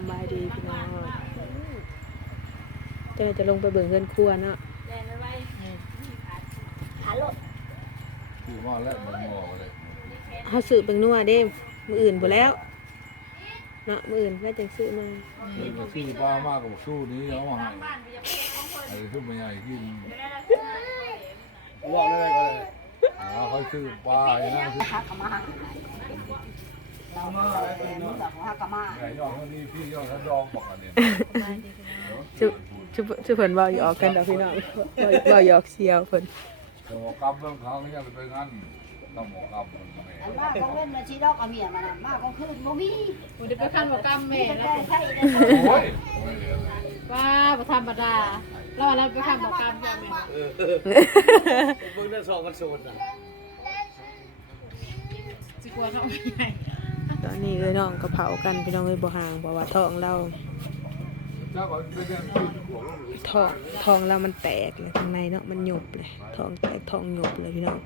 ำบายดีพี่น้องเจะจะลงไปเบิ่งเงินครัวเนาะขาโลดคือว่าแล้วมันงอเลยเฮาซื้อเบิ่งนัวเด้มื้ออื่นบ่แล้ว เนาะมื้ออื่นแล้วจังซื้อมาเดี๋ยวมาสู้ป้ามากกับสู้นี้เอามาให้ไอ้ขึ้นมาใหญ่กินบอกเลยก็เลยหาเขาซื้อปลาไอ้นั่นซื้อ หักกะมาเราเป็นดอกหักกะมาใหญ่ยอดเท่านี้พี่ยอดท่านดองบอกกันเนี่ยจุจุจุเพิ่นเว้าหยอกกันดอกพี่น้องเว้าเว้าหยอกเสียวเพิ่นแต่หมอกำเรื่องเขาเนี่ยไปงั้นต้องหมอกำมันแม่อันมาก็เว้นมาชีดอกกับเมียมันน่ะมาก็คืนบ่มีวันนี้ไปขั้นบอกกรรมแม่มีแต่แล้วได้ใช่ได้โอ้ยไม่เหลือเลยว่าบ่ธรรมดาแล้ววันนั้นไปขั้นบอกกรรมใช่ไหมเบิ่งได้สองกันสูตรอะสิกลัวน้องไม่ใหญ่ตอ นนี้เอ้ยน้องก็เผากันพี่น้องเอ้ยบ่ห่างเพราะว่าท้องเราท้องท้องเรามันแตกเลยข้างในเนาะมันหยบเลยท้องแตกท้องหยบเลยพี่น้อง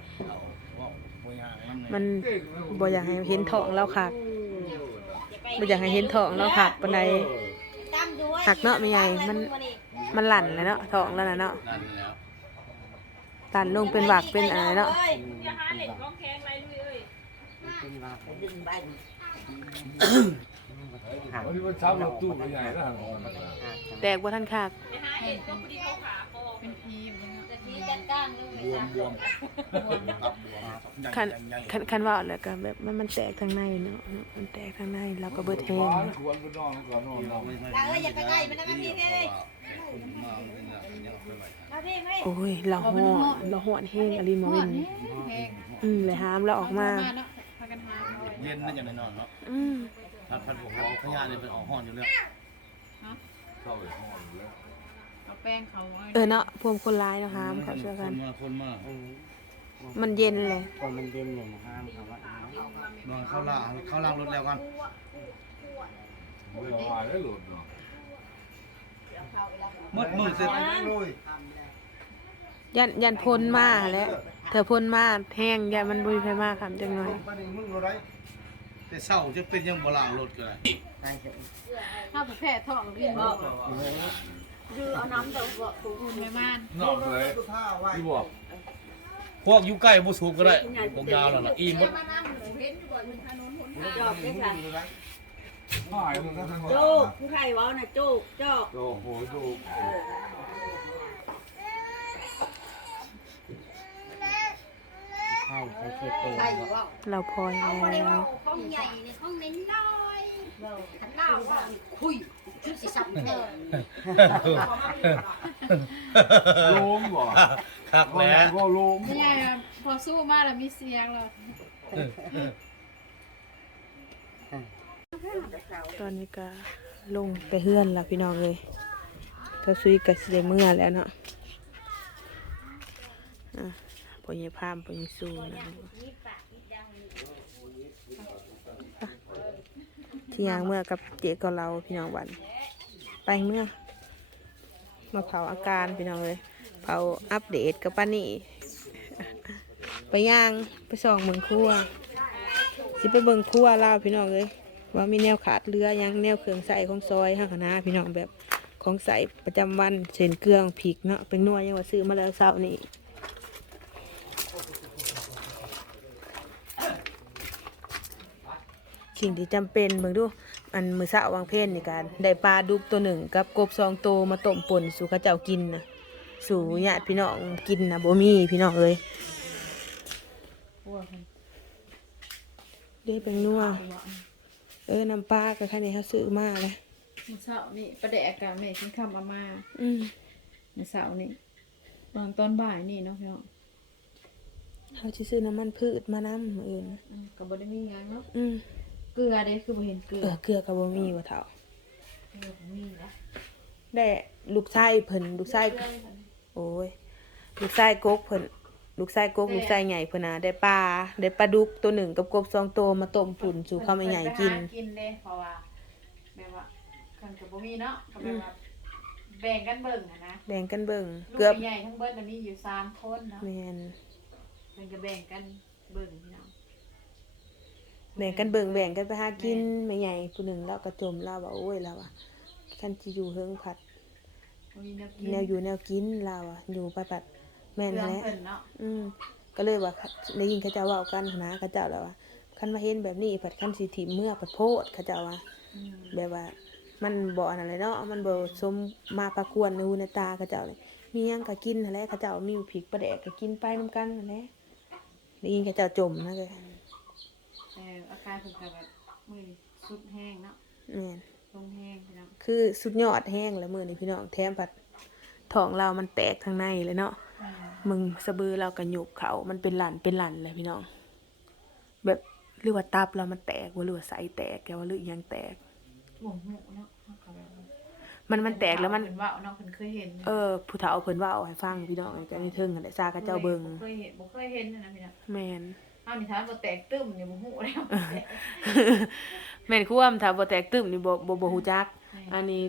มันบ่อยากให้เห็นท้องเราคักบ่อยากให้เห็นท้องเราคักปานใดหักเนาะไม่ใหญ่มันมันหลั่นเลยเนาะท้องแล้วนะเนาะตันลงเป็นหวักเป็นอะไรเนาะ ดึงใบวันนี้มันช้ำรถตู้ใหญ่แล้วหันมองมันแตกบ่ทันคักเป็นพีมยังจะทีจัดการเลยบวมบวมคันคันคันว่าแล้วก็แบบมันมันแตกทางในเนาะมันแตกทางในแล้วก็เบิดแห้งควรไปนอนก่อนนอนนอนตาเอ้ยอย่าไปใกล้มันนะพี่พี่มาพี่ไม่โอ้ยเราหอดเราหอดแห้งอลิมอหอวินนี่แพงอืมเลยหามเราออกมา เนาะพากันหาเย็นน่าจะนอนเนาะอืมพัดพัดผมเอาขยะเนี่ยเป็นออกห้อนอยู่แล้วเข้าไปห้องแล้วเอาแป้งเขาเออเนาะพวกคนร้ายเนาะหามเขาเชื่อคกันนมาคนมามันเย็นเลยก็มันเย็นเนี่ยนะห้ามเขาว่าลองเข้าล่างเข้าล่างรถแล้วกันเวลาได้หลุดเนาะมืดมืดเสร็จยันยันพ่นมาแล้วเธอพ่นมาแห้งยันมันบุยไฟมาครับจังหน่อย บ้านนี้มึงรถไร แต่เศร้าจะเป็นยังบ่ล่างรถก็ได้ถ้าผู้แพ้ท้องรีบบอกดูเอาน้ำเดือดบอกอุ่นไม่ม่านนอกเลยที่บอกพวกอยู่ใกล้บ่สูบก็ได้พวกยาวแล้วล่ะอิ่มหมดจอกได้ค่ะหายมันก็ทั้งหมดโจกผู้ใครว้าน่ะโจกจอกโอ้โหดูข้าวใช้เช็ดตัวใครว้าเราพลอยเขาไม่ได้แล้ว่าวห้องใหญ่ในห้องน้อยๆขันเล่าว่าคุยชื่อสิสับแท้โลมบ่คักก็แล้วก็โลมไม่ใหญ่พอสู้มาแล้วมีเสียงแล้วตอนนี้ก็ลงไปเฮือนแล้วพี่น้องเลยเขาซุยกับเสียเมื่อแล้วเนาะอะ ปยพามปยสูนะที่ยางเมื่อกับเจ๊กับเราพี่น้องวัน ไปเมื่อ มาเผาอาการพี่น้องเลยเผาอัปเดตกับป้านี่ไปย่างไปส่องเมืองครัวสิไปเบิ่งครัวลาวพี่น้องเลยว่ามีแนวขาดเรือหยังแนวเครื่องใส่ของซอยห้างคณะพี่น้องแบบของใส่ประจำวันเช่นเกลืองพริกเนาะเป็นนัวยังว่าซื้อมาแล้วเช้านี้ สิ่งที่จำเป็นเบิ่งดู อันมือสะวางเพนในการได้ปลาดุกตัวหนึ่งกับกบสองตัวมาต้มป่นสู่เข้าเจ้ากินนะสู่ญาติพี่น้องกินนะบ่มีพี่น้องเอ้ยได้เป็นนัวเออน้ำปลาก็แค่นี้เขาซื้อมาเลยมื้อเช้านี่ประแดกกับแม่กินข้าวมาม่าอืมมื้อเช้านี่ตอนตอนบ่ายนี่เนาะพี่น้องเขาสิซื้อน้ำมันพืชมาน้ำมื้ออื่นอืมก็บ่ได้มีหยังเนาะอืมเกลือเด้คือบ่เห็นเกลืเอออเกลือกับบ่มีว่าเท่า เกลือบ่มีนะได้ลูกไส้เพิ่นลูกไส้โอ้ยลูกไส้กกเพิ่นลูกไส้กกลูกไส้ใหญ่เพิ่นน่ะได้ปลาได้ปลาดุกตัวหนึ่งกับกบสองตัวมาต้มปุ่นสู่ข้าวไม่ใหญ่กิน เพิ่ไปหากินเด้เพราะว่าแบบว่าคันก็บ่มีเนาะก็แบบว่าแบ่งกันเบิ่งอะนะแบ่งกันเบิ่งลูกเกือบใหญ่ทั้งเบิดน่ะมีอยู่สามคนเนาะแมนเพิ่นก็แบ่งกันเบิ่งพี่น้อง แบ่งกันเบิ่งแบ่งกันไปหากินแม่ใหญ่ผู้หนึ่งเราก็จมเราว่าโอ้ยเราอะคันสิอยู่เฮิงผัดบ่มีแนวกินแนวอยู่แนวกินเราอะอยู่ไปแบบแม่นเรื่องแหละเพิ่นเนาะอืมก็เลยว่าได้ยินเขาเจ้าเว้ากันนะเขาเจ้าแล้วว่าคันมาเห็นแบบนี้ผัดคันสิถิมเมื่อผัดโพดเขาเจ้าว่าอืมแบบว่า มันบ่อันนั้นเลยเนาะมันบ่สมมาประควรในหูในตาเขาเจ้าเลยมีหยังก็กินนั่นแหละเขาเจ้ามีพริกปลาแดกก็กินไปนํกันนั่นแหละได้ยินเขาเจ้าจมนะเลยแต่อา การเพิ่นก็แบบมื้อนี้สุดแห้งเนาะแม่นลงแห้งพี่น้องคือสุดยอดแห้งแล้วมื้อนี้พี่น้องแถมผัดท้องเรามันแตกทางในเลยเนาะอืมมึงสะบือเรากระหยุกเขา มันเป็นหลันเป็นหลันเลยพี่น้อง แบบหรือว่าตับเรามันแตกว่าหรือว่าไส้แตกแกว่าหรืออิหยังแตก บ่ฮู้เนาะเขาก็แบบมันมันแตกแล้วมัน เพิ่นว่าเนาะเพิ่นเคยเห็นเออผู้เฒ่าเพิ่นเว่าเอาให้ฟังพี่น้องกันนี่เทิงกันได้ซากระเจ้าเบิงบ่เคยเห็นบ่เคยเห็นนะนะพี่น้อง แม่น อ้าวนี่ถ้าบ่แตกตึ้มนี่บ่ฮู้แล้วแม่นความถ้าบ่แตกตึมนี่บ่บ่บ่ฮู้จัก อันนี้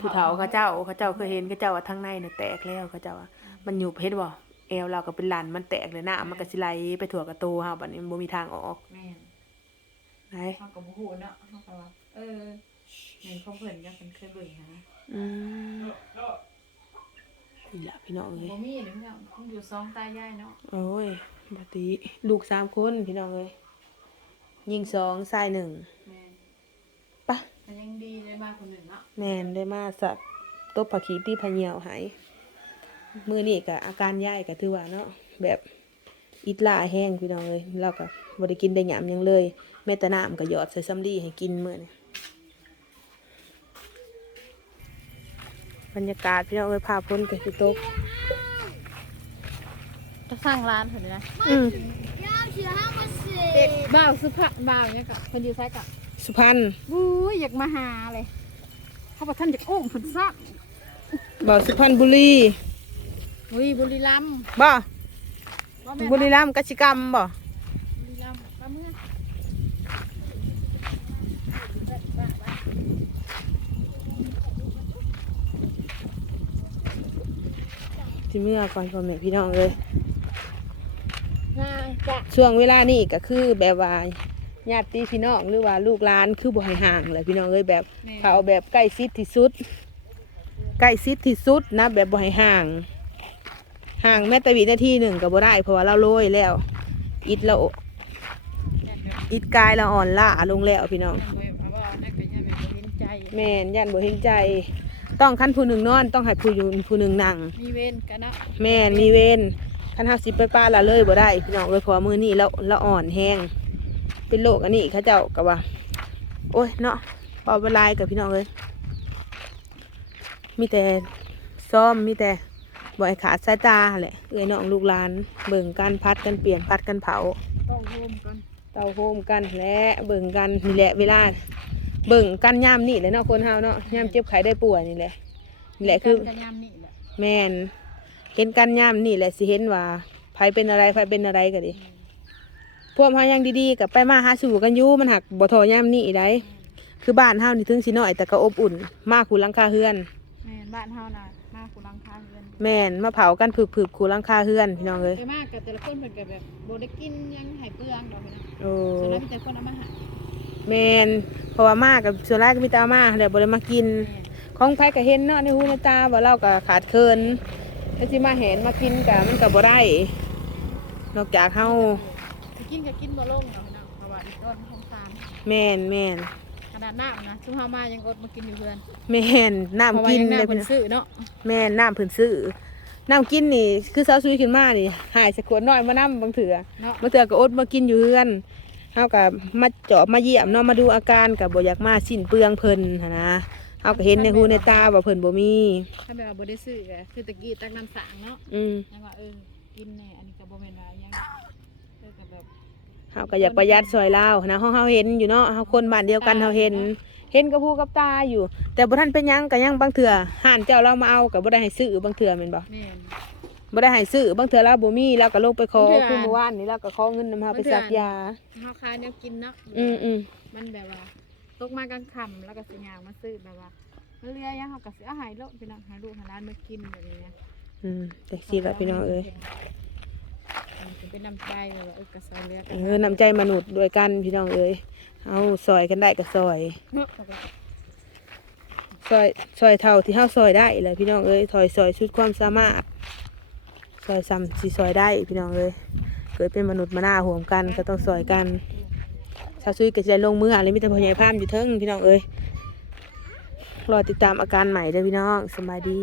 ผู้เฒ่าเขาเจ้าเขาเจ้าเคยเห็นเขาเจ้าว่าทางในน่ะแตกแล้วเขาเจ้าว่ามันหยุบเฮ็ดบ่แอวเราก็เป็นหลันมันแตกเลยนะมันก็สิไหลไปทั่วกระโตเฮาบัดนี้มันบ่มีทางออกแม่นไหนเขาก็บ่ฮู้เนาะเขาก็ว่าเออแม่นของเพิ่นก็เพิ่นเคยเบิ่งนะอืมนี่ล่ะพี่น้องเอ้ยบ่มีเด้อพี่น้องคงอยู่สองตายายเนาะโอ้ย บาติลูกสามคนพี่น้องเลยยิงสองชายหนึ่งแม่นปะก็ยังดีได้มากคนหนึ่งเนาะแมนได้มาสักตบผักขีที่พะเหี่ยวหายมือนี่กับอาการย่ายก็ถือว่าเนาะแบบอิดลาแห้งพี่น้องเลยเราก็บ่ได้กินได้หยามหยังเลยแม้แต่น้ำก็หยอดใส่ซัมลีให้กินมื้อนี่บรรยากาศพี่น้องเอ้ยพาพ้นกับสิตกจะ สร้างร้านเถอะนะอืมบ่าวสุภาบ่าวเนี่ยกับคนอยู่ซ้ายกับสุพรรณบู้ยอยากมาหาเลยเขาบอกท่านอยากโอ้มผลซักบ่สุพรรณบุรีอุ้ยบุรีรัมย์บ่บ่แม่นบุรีรัมย์กสิกรรมบ่บุรีรัมย์มาเมื่อสิเมื่อก่อนพ่อแม่พี่น้องเลยง่ายจ้ะ ช่วงเวลานี้ก็คือแบบว่าญาติพี่น้องหรือว่าลูกหลานคือบ่ให้ห่างเลยพี่น้องเอ้ยแบบเขาเอาแบบใกล้ชิดที่สุด ใกล้ชิดที่สุดนะ แบบบ่ให้ห่าง ห่างแม้แต่วินาทีหนึ่งก็บ่ได้เพราะว่าเราโรยแล้ว อิดเราอิดกายเราอ่อนล้าลงแล้วพี่น้องยังบ่เอาว่าได้ก็ยังไม่เห็นใจแม่นยันบ่เห็นใจ ต้องคันผู้หนึ่งนอน ต้องให้ผู้อยู่ผู้หนึ่งนั่งมีเวรกันนะแม่นมีเวน คันห้าสิบไปป้าละเลยบ่ได้พี่น้องเลยเพราะว่ามือนี่เราเราอ่อนแห้งเป็นโรคอันนี้เขาเจ้าก็ว่า โอ้ยเนาะพอเวลายกับพี่น้องเลยมีแต่ซ่อมมีแต่บ่อยขาดสายตาแหละเอ้ยน้องลูกหลานเบิ่งกันพัดกันเปลี่ยนพัดกันเผาต้องโฮมกันเตาโฮมกันและเบิ่งกันนี่แหละเวลาเบิ่งกันยามนี่แหละเนาะคนเฮาเนาะยามเจ็บไข้ได้ป่วยนี่แหละนี่แหละคือกันยามนี่แหละแม่น เห็นกันย่ามนี่แหละสิเห็นว่าไผเป็นอะไรไผเป็นอะไรก็ดิพวกเฮายังดีๆกับไปมาหาสู่กันอยู่มันหักบ่ทอย่ามนี่ได้คือบ้านเฮานี่ถึงสิน้อยแต่ก็อบอุ่น มากคูหลังคาเฮือนแม่นบ้านเฮาน่ะมากูลังคาเรือนแม่นมาเผากันผึบๆคูหลังคาเฮือนพี่น้องเอ้ยไปมากกับแต่ละคนเพิ่นก็แบบบ่ได้กินหยังให้เปลืองดอกพี่นะโอ้ส่วนนั้นมีแต่คนเอามาใหาแม่นเพราะว่ามากับส่วนแรกก็มีแต่เอามาแล้วบ่ได้มากินแม่นของไผก็เห็นเนาะในหูในตาว่าเราก็ขาดเคิน แล้วสิมาเห็นมากินก็มันก็บ่ได้ นอกจากเฮาสิกินก็กินบ่ลงดอกพี่นะเพราะว่าอีกต้นของสารแม่นแม่นขนาดน้ำนะซุมเฮามายังอดมากินอยู่เพื่อนแม่นน้ำกินเพราะว่ายังเลยน้ำเพิ่นซื้อเนาะแม่นน้ำผืนซื้อน้ำกินนี่คือสาวซุยขึ้นมานี่หายสักขวดน้อยมาน้ำบางเถื่อเนาะบางเถื่อก็อดมากินอยู่เฮือนเฮากับมาเจาะมาเยี่ยมเนาะมาดูอาการกับบ่อยากมาสิ้นเปลืองเพิ่นหั้นนะ เฮาก็เห็นในหูในตาว่าเพิ่นบ่มี ถ้าแบบว่าบ่ได้ซื้อก็คือตะกี้ตักน้ำสางเนาะอืมยังว่าเออกินแน่อันนี้ก็บ่แม่นว่าหยังเออก็แบบเฮาก็อยากประหยัดซอยลาวนะเฮาเฮาเห็นอยู่เนาะเฮาคนบ้านเดียวกันเฮาเห็น เห็นกับหูกับตาอยู่ แต่บ่ทันเป็นหยังก็ยังบางเถื่อห่านเจ้าเรามาเอาก็บ่ได้ให้ซื้อบางเถื่อแม่นบ่แม่นบ่ได้ให้ซื้อบางเถื่อเราบ่มีเราก็ลงไปขอบางเทื่อคือเมื่อวานนี่เราก็ขอเงินนำเฮาไปซักยาเฮาคายแนวกินเนาะอืมอืมมันแบบว่า ตกมากลางค่ำแล้วก็สิย่างมาซื้อแบบว่ามันเรือยังเฮาก็สิเอาให้โลดพี่น้องให้ลูกให้หลานมากินแบบนี้นะอืมแต่สิละพี่น้องเอ้ยอันนี้เป็นน้ำใจแบบว่าเออกระซอยเลือดเออนำใจมนุษย์ด้วยกันพี่น้องเอ้ยเอาซอยกันได้ก็ซอย ซอยซอยเท่าที่เฮาซอยได้แหละพี่น้องเอ้ยซอยซอยชุดความสามารถ ซอยซ้ำสิซอยได้พี่น้องเอ้ยเกิดเป็นมนุษย์มาหน้าห่วมกันก็ต้องซอยกัน ชาวซุยก็จะลงมืออะไรมิแต่พ่อใหญ่พามอยู่เทิงพี่น้องเอ้ยรอติดตามอาการใหม่เด้อพี่น้องสบายดี